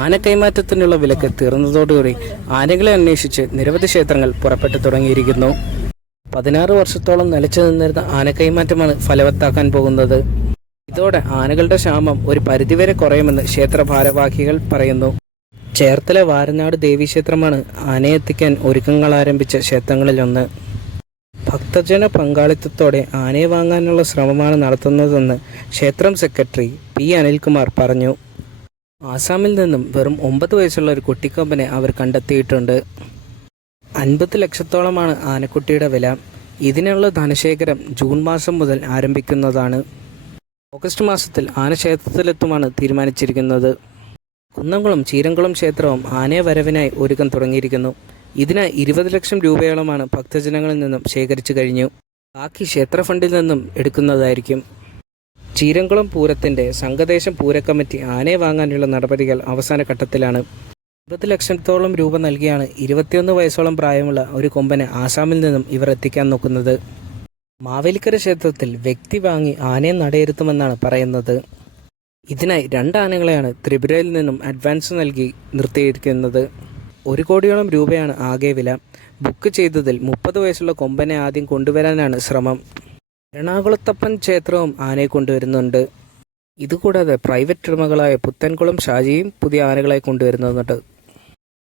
ആന കൈമാറ്റത്തിനുള്ള വിലക്ക് തീർന്നതോടുകൂടി ആനകളെ അന്വേഷിച്ച് നിരവധി ക്ഷേത്രങ്ങൾ പുറപ്പെട്ടു തുടങ്ങിയിരിക്കുന്നു. പതിനാറ് വർഷത്തോളം നിലച്ചു നിന്നിരുന്ന ആന കൈമാറ്റമാണ് ഫലവത്താക്കാൻ പോകുന്നത്. ഇതോടെ ആനകളുടെ ക്ഷാമം ഒരു പരിധിവരെ കുറയുമെന്ന് ക്ഷേത്ര ഭാരവാഹികൾ പറയുന്നു. ചേർത്തല വാരനാട് ദേവീക്ഷേത്രമാണ് ആനയെത്തിക്കാൻ ഒരുക്കങ്ങൾ ആരംഭിച്ച ക്ഷേത്രങ്ങളിലൊന്ന്. ഭക്തജന പങ്കാളിത്തത്തോടെ ആനയെ വാങ്ങാനുള്ള ശ്രമമാണ് നടത്തുന്നതെന്ന് ക്ഷേത്രം സെക്രട്ടറി പി അനിൽകുമാർ പറഞ്ഞു. ആസാമിൽ നിന്നും വെറും ഒമ്പത് വയസ്സുള്ള ഒരു കുട്ടിക്കൊമ്പനെ അവർ കണ്ടെത്തിയിട്ടുണ്ട്. അൻപത് ലക്ഷത്തോളമാണ് ആനക്കുട്ടിയുടെ വില. ഇതിനുള്ള ധനശേഖരം ജൂൺ മാസം മുതൽ ആരംഭിക്കുന്നതാണ്. ഓഗസ്റ്റ് മാസത്തിൽ ആന ക്ഷേത്രത്തിലെത്തുമാണ് തീരുമാനിച്ചിരിക്കുന്നത്. കുന്നംകുളം ചീരംകുളം ക്ഷേത്രവും ആനയെ വരവിനായി ഒരുക്കം തുടങ്ങിയിരിക്കുന്നു. ഇതിനായി ഇരുപത് ലക്ഷം രൂപയോളമാണ് ഭക്തജനങ്ങളിൽ നിന്നും ശേഖരിച്ചു കഴിഞ്ഞു. ബാക്കി ക്ഷേത്ര ഫണ്ടിൽ നിന്നും എടുക്കുന്നതായിരിക്കും. ചീരംകുളം പൂരത്തിന്റെ സംഘദേശം പൂരക്കമ്മിറ്റി ആനയെ വാങ്ങാനുള്ള നടപടികൾ അവസാന ഘട്ടത്തിലാണ്. ഇരുപത് ലക്ഷത്തോളം രൂപ നൽകിയാണ് ഇരുപത്തിയൊന്ന് വയസ്സോളം പ്രായമുള്ള ഒരു കൊമ്പനെ ആസാമിൽ നിന്നും ഇവർ എത്തിക്കാൻ നോക്കുന്നത്. മാവേലിക്കര ക്ഷേത്രത്തിൽ വ്യക്തി വാങ്ങി ആനയെ നടയിരുത്തുമെന്നാണ് പറയുന്നത്. ഇതിനായി രണ്ട് ആനകളെയാണ് ത്രിപുരയിൽ നിന്നും അഡ്വാൻസ് നൽകി നിർത്തിയിരിക്കുന്നത്. ഒരു കോടിയോളം രൂപയാണ് ആകെ വില. ബുക്ക് ചെയ്തതിൽ മുപ്പത് വയസ്സുള്ള കൊമ്പനെ ആദ്യം കൊണ്ടുവരാനാണ് ശ്രമം. എറണാകുളത്തപ്പൻ ക്ഷേത്രവും ആനയെ കൊണ്ടുവരുന്നുണ്ട്. ഇതുകൂടാതെ പ്രൈവറ്റ് ഉടമകളായ പുത്തൻകുളം ഷാജിയും പുതിയ ആനകളെ കൊണ്ടുവരുന്നുണ്ട്.